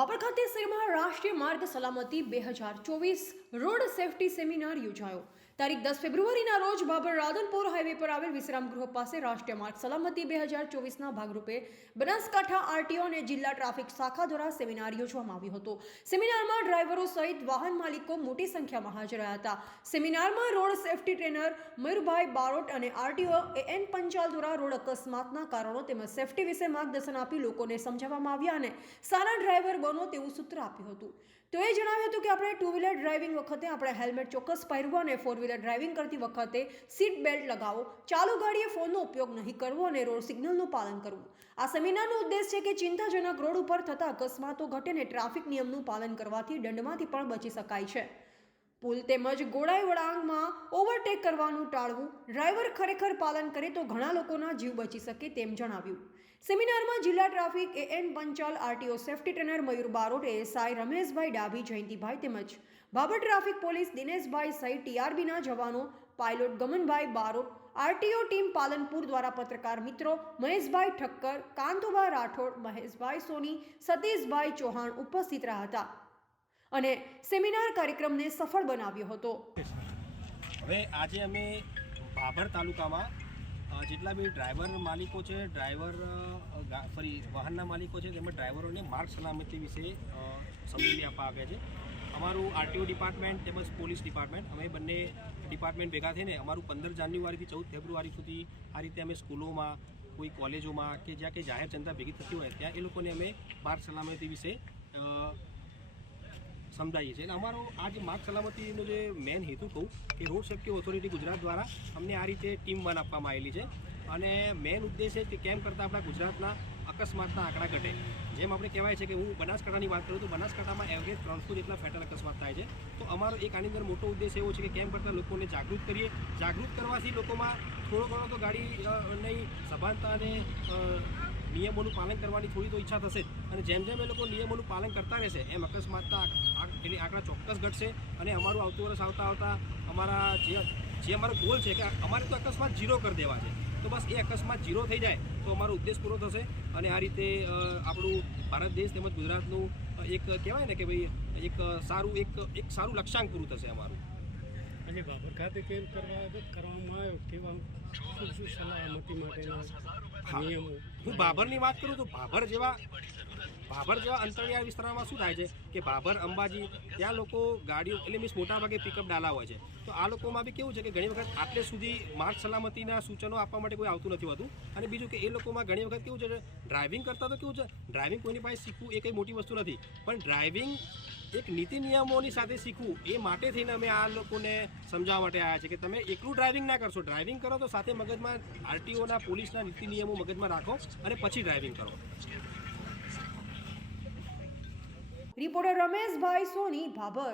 બાબર ખાતે શહેરમાં રાષ્ટ્રીય માર્ગ સલામતી બે હજાર ચોવીસ રોડ સેફટી સેમિનાર યોજાયો. તારીખ દસ ફેબ્રુઆરીના રોજ બાબર રાધનપુર હાઈવે પર આવેલ વિશ્રામ ગૃહ પાસે રાષ્ટ્રીય માર્ગ સલામતી બે હજાર ચોવીસના ભાગરૂપે બનાસકાંઠા આરટીઓ અને જિલ્લા ટ્રાફિક શાખા દ્વારા સેમિનાર યોજવામાં આવ્યો હતો. સેમિનારમાં ડ્રાઈવરો સહિત વાહન માલિકો મોટી સંખ્યામાં હાજર રહ્યા હતા. સેમિનારમાં road safety trainer Mayurbhai Barot અને આરટીઓ એન પંચાલ દ્વારા રોડ અકસ્માતના કારણો તેમજ સેફટી વિશે માર્ગદર્શન આપી લોકોને સમજાવવામાં આવ્યા અને સારા ડ્રાઈવર બનો તેવું સૂત્ર આપ્યું હતું. તેઓએ જણાવ્યું હતું કે આપણે ટુ વ્હીલર ડ્રાઇવિંગ વખતે આપણે હેલ્મેટ ચોક્કસ પહેરવું અને ફોર વ્હીલર ડ્રાઇવિંગ કરતી વખતે સીટ બેલ્ટ લગાવો. ચાલુ ગાડીએ ફોનનો ઉપયોગ નહીં કરવો અને રોડ સિગ્નલનું પાલન કરવું. આ સેમિનારનો ઉદ્દેશ છે કે ચિંતાજનક રોડ ઉપર થતા અકસ્માતો ઘટે અને ટ્રાફિક નિયમનું પાલન કરવાથી દંડમાંથી પણ બચી શકાય છે. પુલ તેમજ ગોળાઈ વળાંગમાં ઓવરટેક કરવાનું ટાળવું. ડ્રાઈવર ખરેખર પાલન કરે તો ઘણા લોકોના જીવ બચી શકે તેમ જણાવ્યું. સેમિનારમાં જિલ્લા traffic N Panchal RTO safety trainer Mayur Barot ASI Rameshbhai Dabhi, Jayantibhai તેમજ બાબર ટ્રાફિક પોલીસ દિનેશભાઈ સહિત ટીઆરબીના જવાનો, pilot Gamanbhai Barot, RTO team Palanpur દ્વારા પત્રકાર મિત્રો મહેશભાઈ ઠક્કર કાંતુભાઈ રાઠોડ, મહેશભાઈ સોની, સતીશભાઈ ચૌહાણ ઉપસ્થિત રહ્યા હતા અને સેમિનાર કાર્યક્રમને સફળ બનાવ્યો હતો. હવે આજે અમે ભાભર તાલુકામાં જેટલા બી ડ્રાઈવર માલિકો છે, ડ્રાઈવર ફરી વાહનના માલિકો છે, તેમજ ડ્રાઈવરોને માર્ગ સલામતી વિશે સમજૂતી આપવા આવ્યા છે. અમારું આરટીઓ ડિપાર્ટમેન્ટ તેમજ પોલીસ ડિપાર્ટમેન્ટ, અમે બંને ડિપાર્ટમેન્ટ ભેગા થઈને અમારું પંદર જાન્યુઆરીથી ચૌદ ફેબ્રુઆરી સુધી આ રીતે અમે સ્કૂલોમાં, કોઈ કોલેજોમાં કે જ્યાં કંઈ જાહેર જનતા ભેગી થતી હોય, ત્યાં એ લોકોને અમે માર્ગ સલામતી વિશે સમજાવીએ છીએ. અને અમારો આ જે માર્ગ સલામતીનો જે મેન હેતુ કહું કે રોડ સેફ્ટી ઓથોરિટી ગુજરાત દ્વારા અમને આ રીતે ટીમ વન આપવામાં આવેલી છે. અને મેન ઉદ્દેશ છે કે કેમ કરતાં આપણા ગુજરાતના અકસ્માતના આંકડા ઘટે. જેમ આપણે કહેવાય છે કે હું બનાસકાંઠાની વાત કરું તો બનાસકાંઠામાં એવરેજ ત્રણસો જેટલા ફેટલ અકસ્માત થાય છે. તો અમારો એક આની અંદર મોટો ઉદ્દેશ એવો છે કે કેમ કરતાં લોકોને જાગૃત કરીએ. જાગૃત કરવાથી લોકોમાં થોડો ઘણો તો ગાડી નહીં, સભાનતા અને નિયમોનું પાલન કરવાની થોડી તો ઈચ્છા થશે અને જેમ જેમ એ લોકો નિયમોનું પાલન કરતા રહેશે, એમ અકસ્માતના આંક- આંકડા ચોક્કસ ઘટશે અને અમારું આવતું વર્ષ આવતા આવતા અમારા જે જે અમારો ગોલ છે કે અમારે તો અકસ્માત ઝીરો કરી દેવા છે. તો બસ એ અકસ્માત ઝીરો થઈ જાય તો અમારો ઉદ્દેશ પૂરો થશે અને આ રીતે આપણું ભારત દેશ તેમજ ગુજરાતનું એક કહેવાય ને કે ભાઈ એક સારું એક એક સારું લક્ષ્યાંક પૂરું થશે અમારું. આજે બાબર ખાતે કેમ કરવા કરવામાં આવ્યો? કેવા શું શું સલામતી માટેના નિયમો? હું બાબરની વાત કરું તો ભાભર જેવા ભાભર જેવા અંતરિયાળ વિસ્તારમાં શું થાય છે કે ભાભર અંબાજી, ત્યાં લોકો ગાડીઓ એટલે મીન્સ મોટા ભાગે પિકઅપ ડાલા હોય છે. તો આ લોકોમાં બી કેવું છે કે ઘણી વખત આટલે સુધી માર્ગ સલામતીના સૂચનો આપવા માટે કોઈ આવતું નથી હોતું. અને બીજું કે એ લોકોમાં ઘણી વખત કેવું છે ડ્રાઇવિંગ કરતાં તો કેવું છે ડ્રાઇવિંગ કોઈની પાસે શીખવું એ કંઈ મોટી વસ્તુ નથી. પણ ડ્રાઇવિંગ એક નીતિ નિયમોની સાથે શીખવું એ માટે થઈને અમે આ લોકોને સમજાવવા માટે આવ્યા છે કે તમે એકલું ડ્રાઇવિંગ ના કરશો. ડ્રાઇવિંગ કરો તો સાથે મગજમાં આરટીઓના પોલીસના નીતિ નિયમો મગજમાં રાખો અને પછી ડ્રાઇવિંગ કરો. રિપોર્ટર રમેશભાઈ સોની ભાભર.